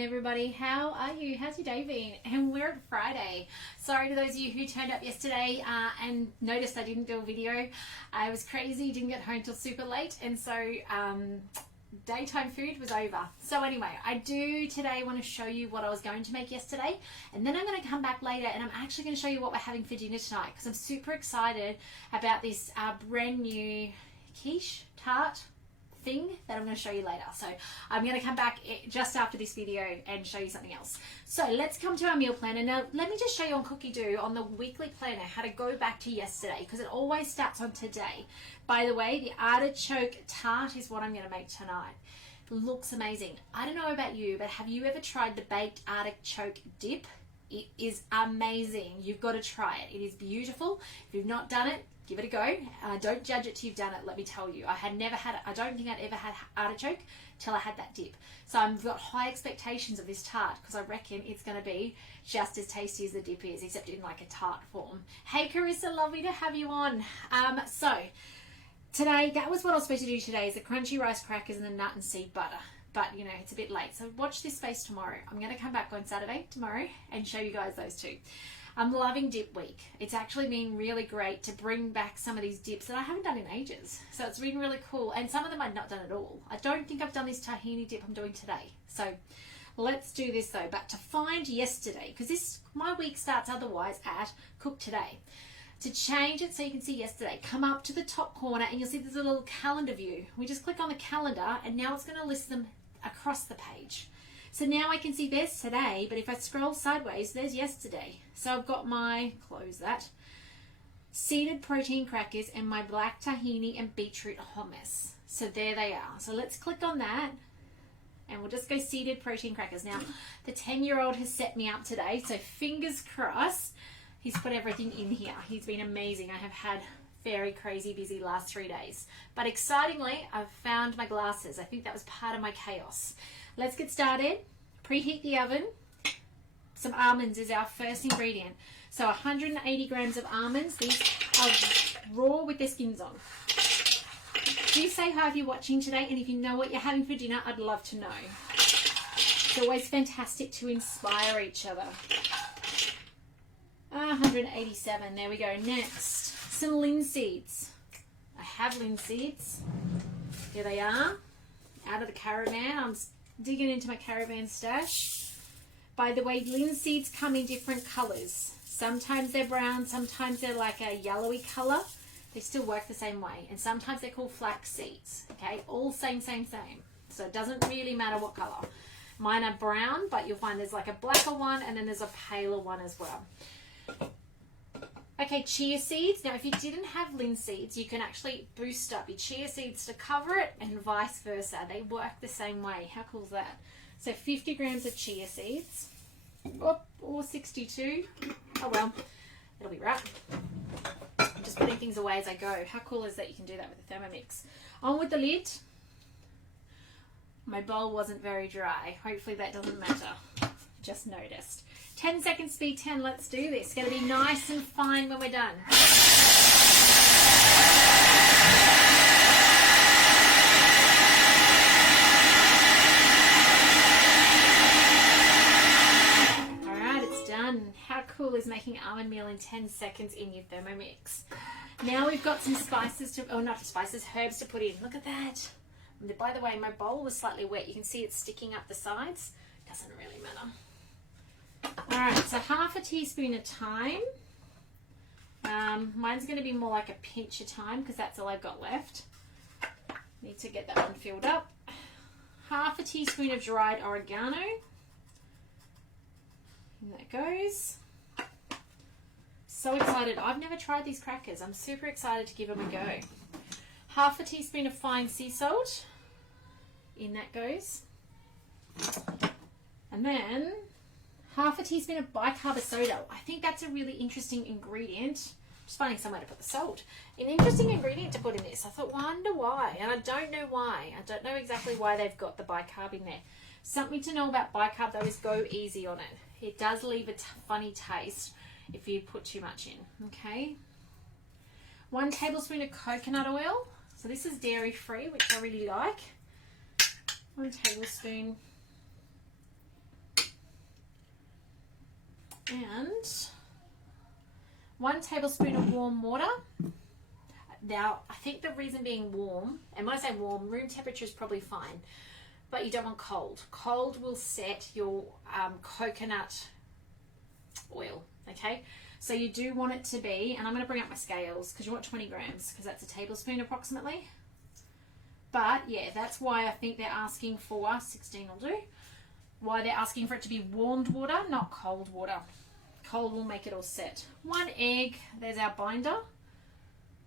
everybody. How are you? How's your day been? And we're at Friday. Sorry to those of you who turned up yesterday and noticed I didn't do a video. I was crazy, didn't get home till super late, and so daytime food was over. So anyway, I do today want to show you what I was going to make yesterday, and then I'm going to come back later and I'm actually going to show you what we're having for dinner tonight, because I'm super excited about this brand new quiche tart thing that I'm going to show you later. So I'm going to come back just after this video and show you something else. So let's come to our meal planner. Now let me just show you on Cookie Do, on the weekly planner, how to go back to yesterday, because it always starts on today. By the way, the artichoke tart is what I'm going to make tonight. It looks amazing. I don't know about you, but have you ever tried the baked artichoke dip? It is amazing. You've got to try it. It is beautiful. If you've not done it, give it a go. Don't judge it till you've done it, let me tell you. I don't think I'd ever had artichoke till I had that dip. So I've got high expectations of this tart, because I reckon it's going to be just as tasty as the dip is, except in like a tart form. Hey Carissa, lovely to have you on. So today, that was what I was supposed to do today, is the crunchy rice crackers and the nut and seed butter. But, you know, it's a bit late. So watch this space tomorrow. I'm going to come back on Saturday, tomorrow, and show you guys those two. I'm loving dip week. It's actually been really great to bring back some of these dips that I haven't done in ages. So it's been really cool. And some of them I've not done at all. I don't think I've done this tahini dip I'm doing today. So let's do this though. But to find yesterday, because my week starts otherwise at Cook Today. To change it so you can see yesterday, come up to the top corner and you'll see there's a little calendar view. We just click on the calendar and now it's going to list them across the page. So now I can see there's today, but if I scroll sideways, there's yesterday. So I've got my, close that, seeded protein crackers and my black tahini and beetroot hummus. So there they are. So let's click on that and we'll just go seeded protein crackers. Now, the 10-year-old has set me up today, so fingers crossed. He's put everything in here. He's been amazing. I have had very crazy busy last 3 days. But excitingly, I've found my glasses. I think that was part of my chaos. Let's get started. Preheat the oven. Some almonds is our first ingredient. So 180 grams of almonds. These are raw with their skins on. Do say hi if you're watching today, and if you know what you're having for dinner, I'd love to know. It's always fantastic to inspire each other. 187, there we go. Next, some linseeds. I have linseeds. Here they are, out of the caravan. I'm digging into my caravan stash. By the way, linseeds come in different colors. Sometimes they're brown, sometimes they're like a yellowy color. They still work the same way. And sometimes they're called flax seeds. Okay, all same. So it doesn't really matter what color. Mine are brown, but you'll find there's like a blacker one and then there's a paler one as well. Okay, chia seeds. Now, if you didn't have linseeds, you can actually boost up your chia seeds to cover it, and vice versa. They work the same way. How cool is that? So 50 grams of chia seeds. Or 62. Oh well, it'll be right. I'm just putting things away as I go. How cool is that you can do that with the Thermomix? On with the lid. My bowl wasn't very dry. Hopefully that doesn't matter. Just noticed. 10 seconds, speed 10. Let's do this. It's going to be nice and fine when we're done. Alright, it's done. How cool is making almond meal in 10 seconds in your Thermomix? Now we've got some spices to, oh not spices, herbs to put in. Look at that. By the way, my bowl was slightly wet. You can see it's sticking up the sides. Doesn't really matter. Alright, so half a teaspoon of thyme. Mine's going to be more like a pinch of thyme because that's all I've got left. Need to get that one filled up. Half a teaspoon of dried oregano. And that goes. So excited. I've never tried these crackers. I'm super excited to give them a go. Half a teaspoon of fine sea salt. In that goes. And then half a teaspoon of bicarb soda. I think that's a really interesting ingredient. Just finding somewhere to put the salt. An interesting ingredient to put in this. I thought, wonder why. And I don't know why. I don't know exactly why they've got the bicarb in there. Something to know about bicarb though is go easy on it. It does leave a funny taste if you put too much in. Okay. 1 tablespoon of coconut oil. So this is dairy free, which I really like. 1 tablespoon. And 1 tablespoon of warm water. Now, I think the reason being warm, and when I say warm, room temperature is probably fine, but you don't want cold. Cold will set your coconut oil, okay? So you do want it to be, and I'm going to bring up my scales because you want 20 grams because that's a tablespoon approximately. But yeah, that's why I think they're asking for 16 will do. Why they're asking for it to be warmed water, not cold water. Cold will make it all set. 1 egg, there's our binder.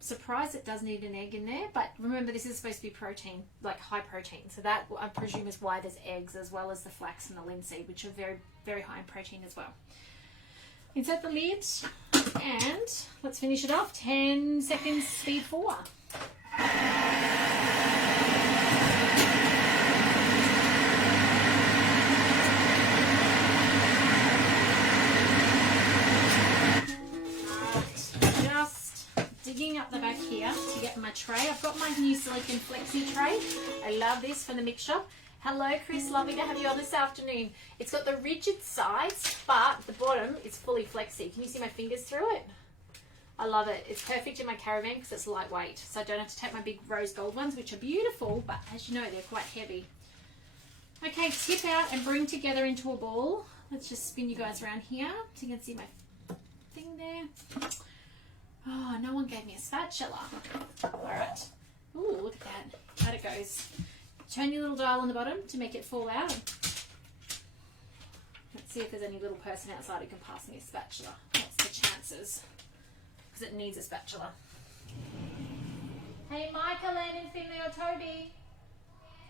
Surprised it does need an egg in there, but remember this is supposed to be protein, like high protein. So that I presume is why there's eggs as well as the flax and the linseed, which are very, very high in protein as well. Insert the lid and let's finish it off. 10 seconds, speed 4. Digging up the back here to get my tray. I've got my new silicone flexi tray. I love this from the mix shop. Hello Chris, lovely to have you on this afternoon. It's got the rigid sides, but the bottom is fully flexi. Can you see my fingers through it? I love it. It's perfect in my caravan because it's lightweight, so I don't have to take my big rose gold ones, which are beautiful, but as you know, they're quite heavy. Okay, tip out and bring together into a ball. Let's just spin you guys around here so you can see my thing there. Oh, no one gave me a spatula. All right. Ooh, look at that. Out it goes. Turn your little dial on the bottom to make it fall out. Let's see if there's any little person outside who can pass me a spatula. What's the chances? Because it needs a spatula. Hey, Micah, Landon, Finley, or Toby.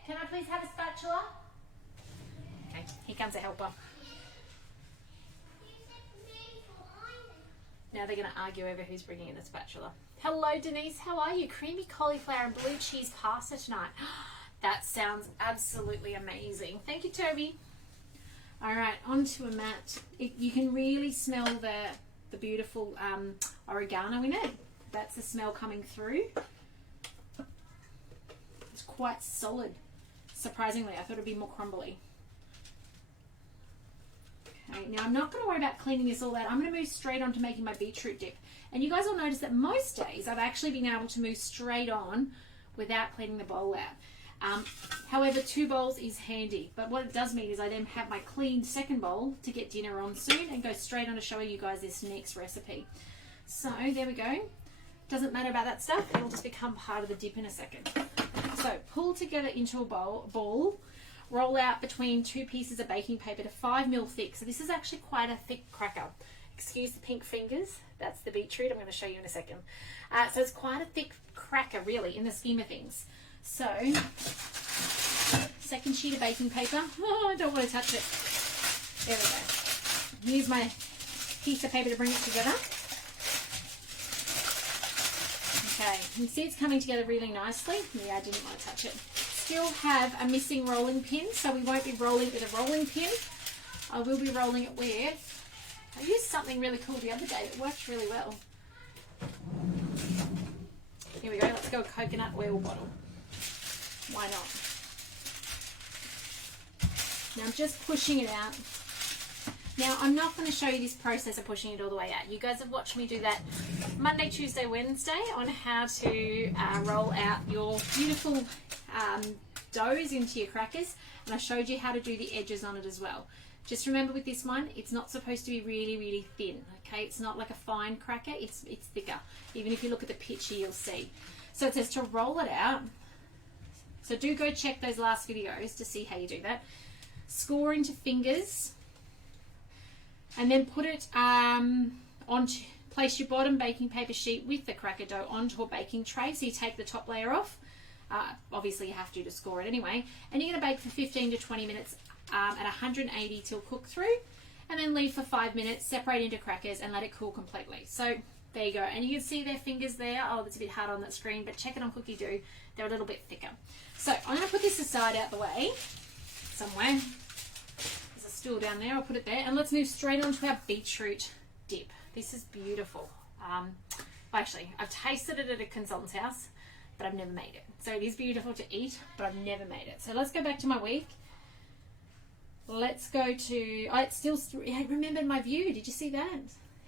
Can I please have a spatula? Okay, here comes a helper. Now they're going to argue over who's bringing in the spatula. Hello, Denise. How are you? Creamy cauliflower and blue cheese pasta tonight. That sounds absolutely amazing. Thank you, Toby. All right, onto a mat. You can really smell the beautiful oregano in it. That's the smell coming through. It's quite solid. Surprisingly, I thought it'd be more crumbly. Okay, now I'm not going to worry about cleaning this all out. I'm going to move straight on to making my beetroot dip. And you guys will notice that most days I've actually been able to move straight on without cleaning the bowl out. However, 2 bowls is handy. But what it does mean is I then have my clean second bowl to get dinner on soon and go straight on to showing you guys this next recipe. So there we go. Doesn't matter about that stuff. It'll just become part of the dip in a second. So pull together into a ball. Roll out between 2 pieces of baking paper to 5 mil thick. So this is actually quite a thick cracker. Excuse the pink fingers. That's the beetroot. I'm going to show you in a second. So it's quite a thick cracker, really, in the scheme of things. So, second sheet of baking paper. Oh, I don't want to touch it. There we go. Use my piece of paper to bring it together. Okay, you can see it's coming together really nicely. Yeah, I didn't want to touch it. Still have a missing rolling pin, so we won't be rolling with a rolling pin. I will be rolling it with, I used something really cool the other day that worked really well. Here we go, let's go a coconut oil bottle. Why not? Now I'm just pushing it out. Now I'm not going to show you this process of pushing it all the way out. You guys have watched me do that Monday, Tuesday, Wednesday on how to roll out your beautiful doughs into your crackers, and I showed you how to do the edges on it as well. Just remember with this one, it's not supposed to be really, really thin, okay? It's not like a fine cracker, it's thicker. Even if you look at the picture, you'll see. So it says to roll it out. So do go check those last videos to see how you do that. Score into fingers, and then put it place your bottom baking paper sheet with the cracker dough onto a baking tray. So you take the top layer off. Obviously you have to score it anyway, and you're going to bake for 15 to 20 minutes at 180 till cook through, and then leave for 5 minutes, separate into crackers and let it cool completely. So there you go, and you can see their fingers there. Oh, it's a bit hard on that screen, but check it on Cookie Dough. They're a little bit thicker. So I'm going to put this aside out the way somewhere. There's a stool down there, I'll put it there, and let's move straight on to our beetroot dip. This is beautiful. Actually, I've tasted it at a consultant's house, but I've never made it. So it is beautiful to eat, but I've never made it. So let's go back to my week. let's go to, oh, it's still, I remembered my view. Did you see that?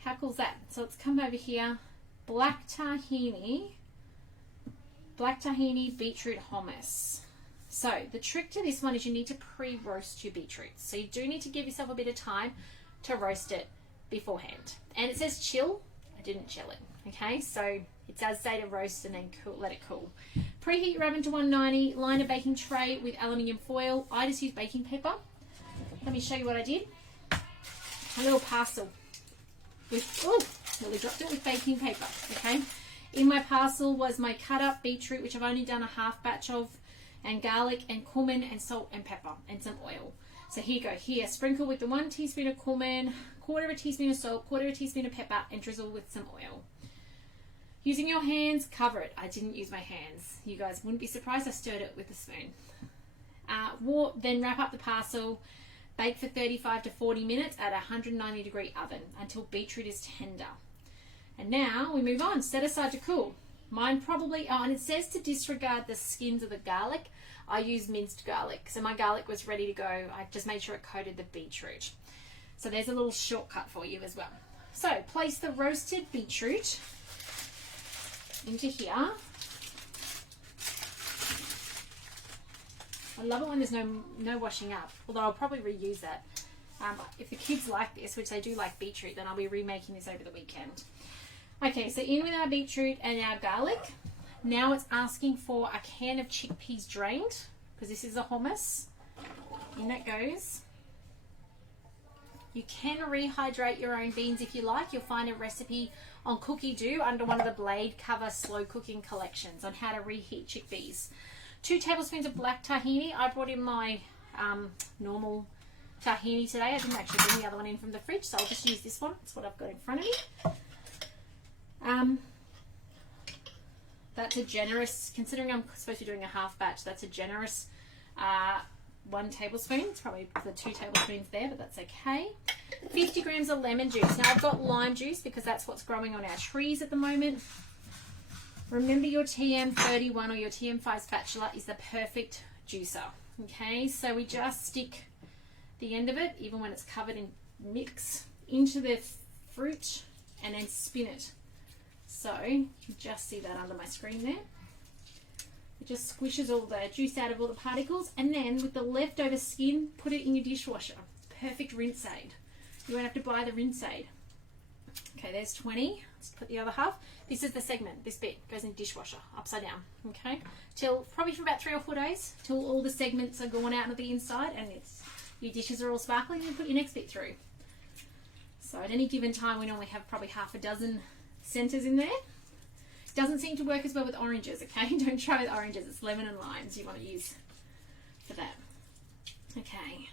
How cool is that? So let's come over here. Black tahini beetroot hummus. So the trick to this one is you need to pre-roast your beetroots. So you do need to give yourself a bit of time to roast it beforehand. And it says chill. I didn't chill it. Okay, so it does say to roast and then cool, let it cool. Preheat your oven to 190. Line a baking tray with aluminium foil. I just use baking paper. Let me show you what I did. A little parcel with, oh, nearly dropped it, with baking paper. Okay, in my parcel was my cut up beetroot, which I've only done a half batch of, and garlic and cumin and salt and pepper and some oil. So here you go. Here, sprinkle with the 1 teaspoon of cumin, 1/4 teaspoon of salt, 1/4 teaspoon of pepper, and drizzle with some oil. Using your hands, cover it. I didn't use my hands. You guys wouldn't be surprised I stirred it with a spoon. Then wrap up the parcel. Bake for 35 to 40 minutes at a 190 degree oven until beetroot is tender. And now we move on. Set aside to cool. Mine probably, oh, and it says to disregard the skins of the garlic. I use minced garlic. So my garlic was ready to go. I just made sure it coated the beetroot. So there's a little shortcut for you as well. So place the roasted beetroot into here. I love it when there's no washing up, although I'll probably reuse that. If the kids like this, which they do like beetroot, then I'll be remaking this over the weekend. Okay, so in with our beetroot and our garlic. Now it's asking for a can of chickpeas drained, because this is a hummus. In that goes. You can rehydrate your own beans if you like. You'll find a recipe on Cookie Do under one of the Blade Cover slow cooking collections on how to reheat chickpeas. 2 tablespoons of black tahini. I brought in my normal tahini today. I didn't actually bring the other one in from the fridge, so I'll just use this one. That's what I've got in front of me. That's a generous, considering I'm supposed to be doing a half batch, that's a generous 1 tablespoon. It's probably the 2 tablespoons there, but that's okay. 50 grams of lemon juice. Now I've got lime juice because that's what's growing on our trees at the moment. Remember, your TM31 or your TM5 spatula is the perfect juicer. Okay, so we just stick the end of it, even when it's covered in mix, into the fruit and then spin it. So you can just see that under my screen there. It just squishes all the juice out of all the particles, and then with the leftover skin, put it in your dishwasher. Perfect rinse aid. You won't have to buy the rinse aid. Okay, there's 20. Let's put the other half. This is the segment. This bit goes in the dishwasher, upside down. Okay, till probably for about 3 or 4 days, till all the segments are gone out of the inside and your dishes are all sparkling. You put your next bit through. So at any given time, we normally have probably half a dozen centers in there. Doesn't seem to work as well with oranges. Okay, don't try with oranges. It's lemon and limes you want to use for that. Okay.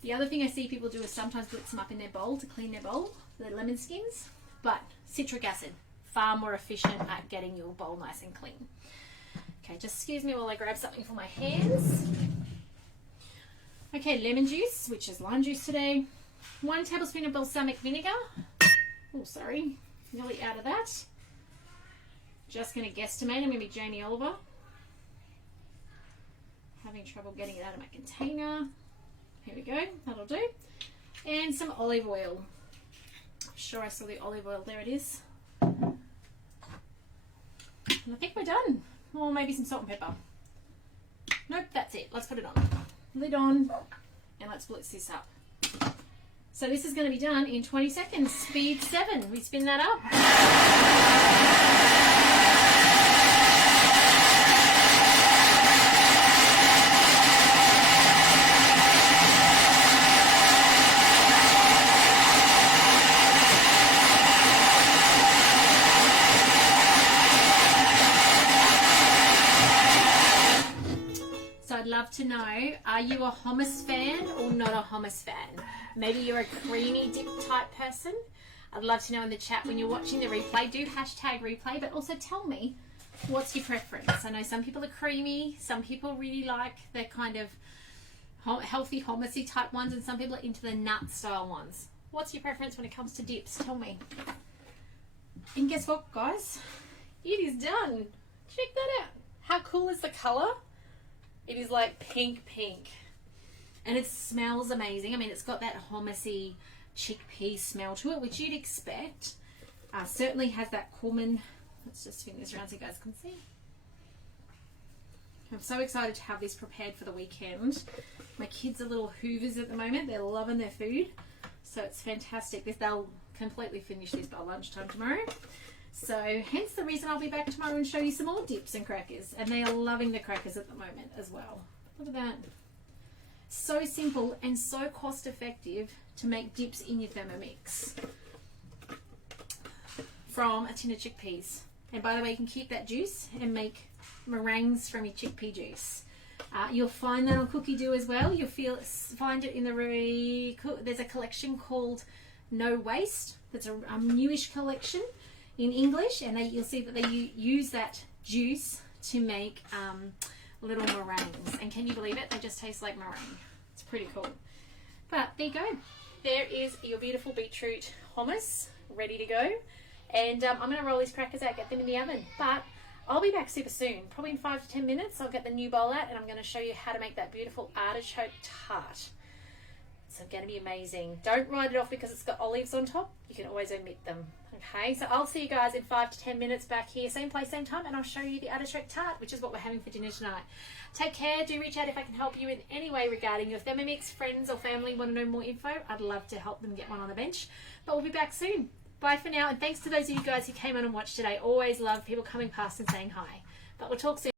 The other thing I see people do is sometimes put some up in their bowl to clean their bowl, the lemon skins, but citric acid, far more efficient at getting your bowl nice and clean. Okay, just excuse me while I grab something for my hands. Okay, lemon juice, which is lime juice today. 1 tablespoon of balsamic vinegar. Oh, sorry, nearly out of that. Just going to guesstimate. I'm going to be Jamie Oliver. Having trouble getting it out of my container. Here we go, that'll do. And some olive oil. I'm sure I saw the olive oil, there it is. And I think we're done. Or maybe some salt and pepper. Nope, that's it. Let's put it on. Lid on, and let's blitz this up. So this is going to be done in 20 seconds. Speed 7. We spin that up. I'd love to know, are you a hummus fan or not a hummus fan? Maybe you're a creamy dip type person. I'd love to know in the chat when you're watching the replay. Do hashtag replay, but also tell me what's your preference. I know some people are creamy, some people really like the kind of healthy hummusy type ones, and some people are into the nut style ones. What's your preference when it comes to dips? Tell me. And guess what, guys? It is done. Check that out. How cool is the color? It is like pink. And it smells amazing. I mean, it's got that hummusy chickpea smell to it, which you'd expect. Certainly has that cumin. Let's just spin this around so you guys can see. I'm so excited to have this prepared for the weekend. My kids are little hoovers at the moment. They're loving their food. So it's fantastic. They'll completely finish this by lunchtime tomorrow. So hence the reason I'll be back tomorrow and show you some more dips and crackers. And they are loving the crackers at the moment as well. Look at that. So simple and so cost effective to make dips in your Thermomix from a tin of chickpeas. And by the way, you can keep that juice and make meringues from your chickpea juice. You'll find that on Cookie Dough as well. You'll find it in there's a collection called No Waste. That's a newish collection in English, and you'll see that they use that juice to make little meringues. And can you believe it? They just taste like meringue. It's pretty cool. But there you go. There is your beautiful beetroot hummus ready to go. And I'm going to roll these crackers out, get them in the oven. But I'll be back super soon, probably in 5 to 10 minutes. I'll get the new bowl out and I'm going to show you how to make that beautiful artichoke tart. It's going to be amazing. Don't write it off because it's got olives on top. You can always omit them. Okay, so I'll see you guys in 5 to 10 minutes back here, same place, same time, and I'll show you the artichoke tart, which is what we're having for dinner tonight. Take care. Do reach out if I can help you in any way regarding your Thermomix. Friends or family want to know more info, I'd love to help them get one on the bench. But we'll be back soon. Bye for now, and thanks to those of you guys who came on and watched today. Always love people coming past and saying hi. But we'll talk soon.